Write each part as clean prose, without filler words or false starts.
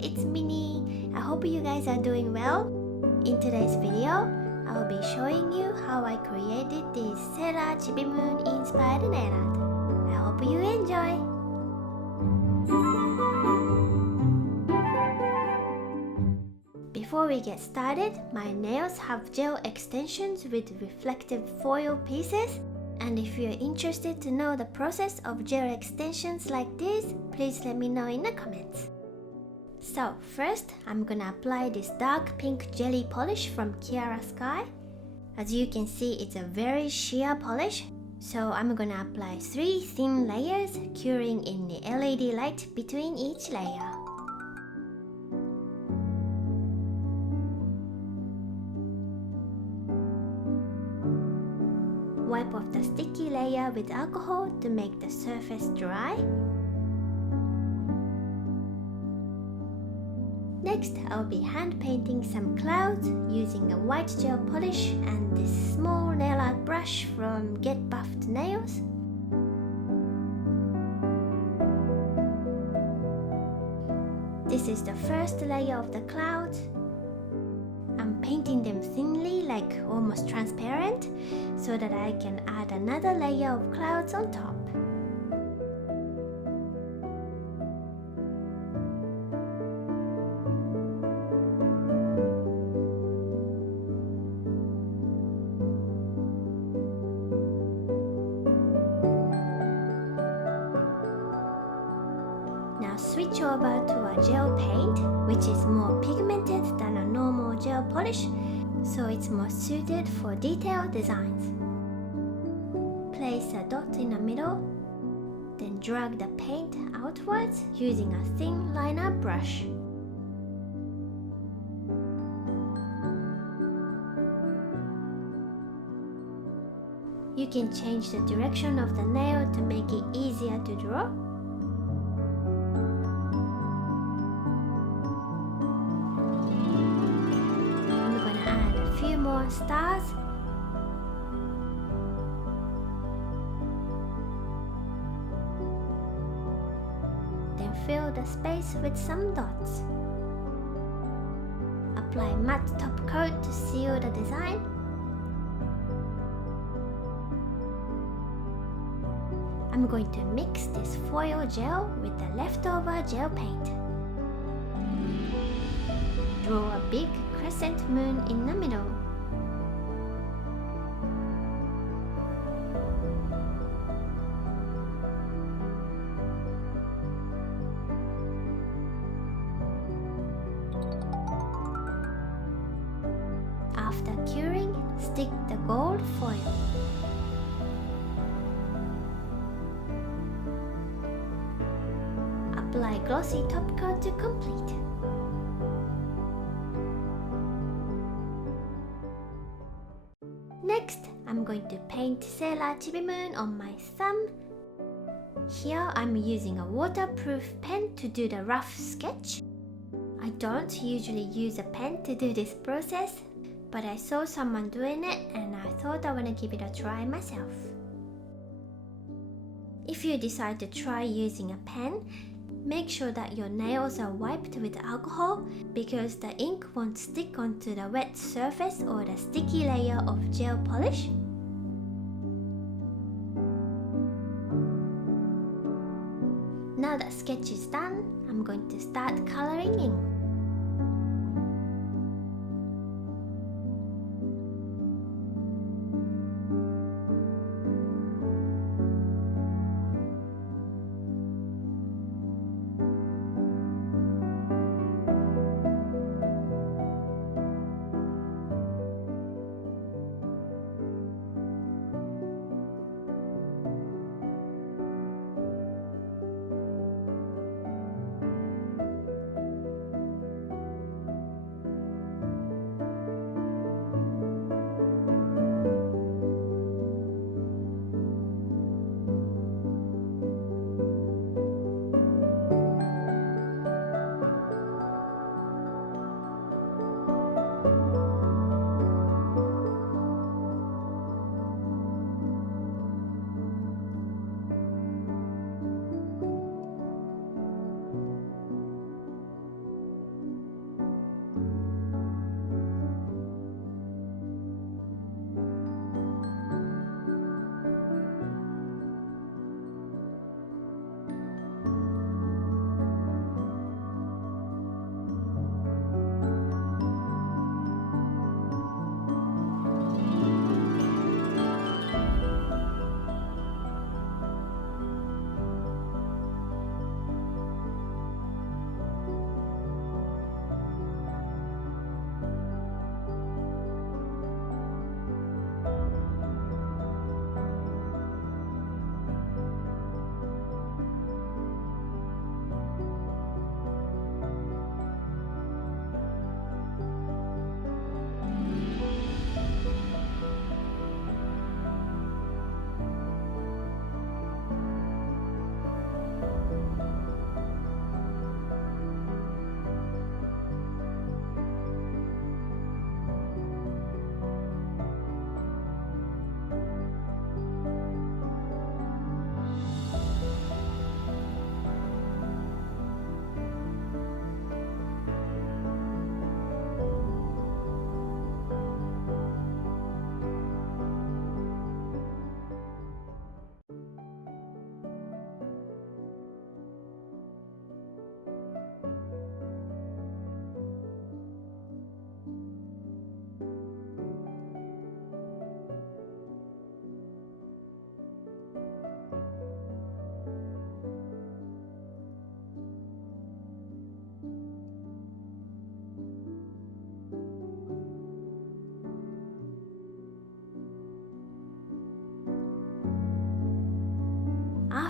it's Minnie. I hope you guys are doing well. In today's video, I will be showing you how I created this Sailor Chibi Moon inspired nail art. I hope you enjoy. Before we get started, my nails have gel extensions with reflective foil pieces. And if you're interested to know the process of gel extensions like this, please let me know in the comments. So first, I'm gonna apply this dark pink jelly polish from Kiara Sky. As you can see, it's a very sheer polish. So I'm gonna apply 3 thin layers, curing in the LED light between each layer. Wipe off the sticky layer with alcohol to make the surface dry. Next, I'll be hand painting some clouds using a white gel polish and this small nail art brush from Get Buffed Nails. This is the first layer of the clouds. I'm painting them thinly, like almost transparent, so that I can add another layer of clouds on top. Now switch over to a gel paint, which is more pigmented than a normal gel polish, so it's more suited for detailed designs. Place a dot in the middle, then drag the paint outwards using a thin liner brush. You can change the direction of the nail to make it easier to draw. More stars. Then fill the space with some dots. Apply matte top coat to seal the design. I'm going to mix this foil gel with the leftover gel paint. Draw a big crescent moon in the middle. After curing, stick the gold foil. Apply glossy top coat to complete. Next, I'm going to paint Sailor Chibi Moon on my thumb. Here I'm using a waterproof pen to do the rough sketch. I don't usually use a pen to do this process, but I saw someone doing it and I thought I want to give it a try myself. If you decide to try using a pen, make sure that your nails are wiped with alcohol because the ink won't stick onto the wet surface or the sticky layer of gel polish. Now that sketch is done, I'm going to start coloring in.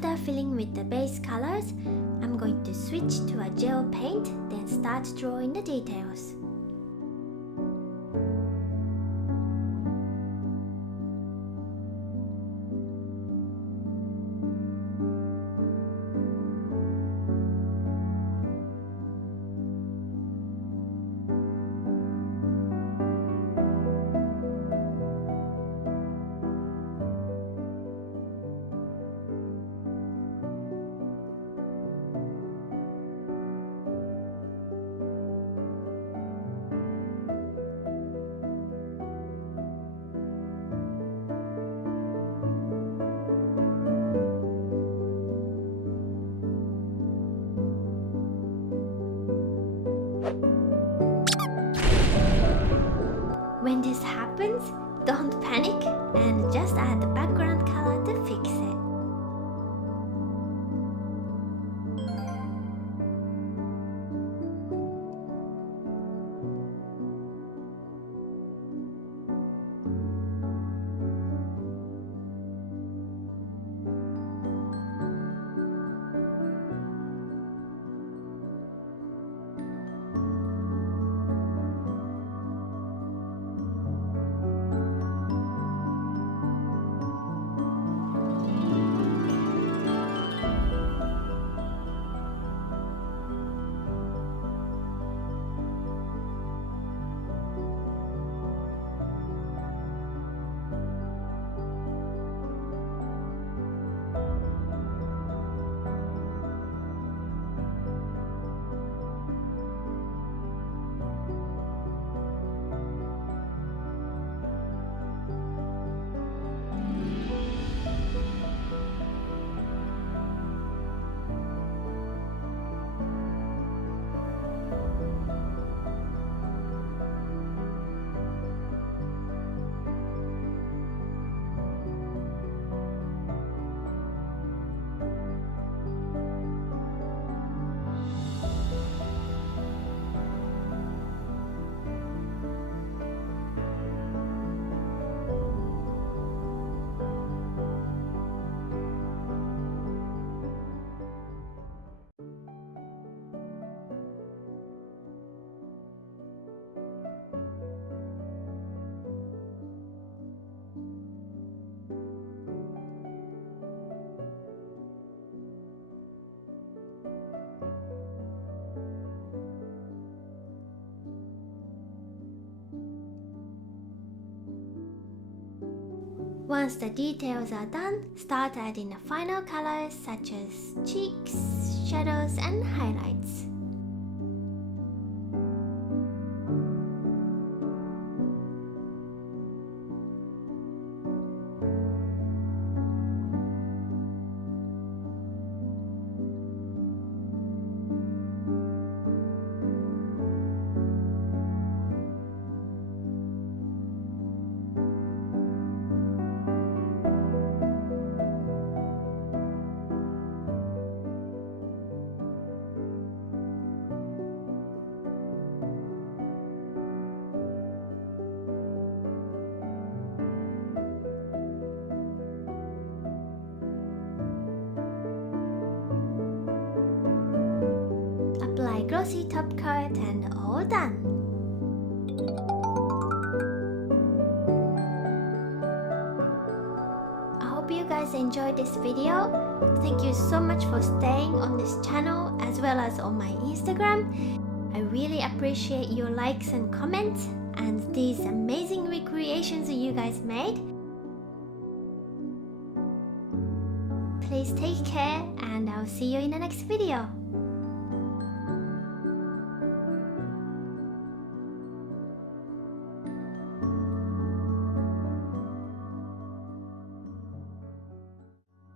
After filling with the base colors, I'm going to switch to a gel paint, then start drawing the details. When this happens, don't panic and just add the background color to fix it. Once the details are done, start adding the final colors such as cheeks, shadows, and highlights. Apply glossy top coat and all done. I hope you guys enjoyed this video. Thank you so much for staying on this channel as well as on my Instagram. I really appreciate your likes and comments and these amazing recreations you guys made. Please take care and I'll see you in the next video.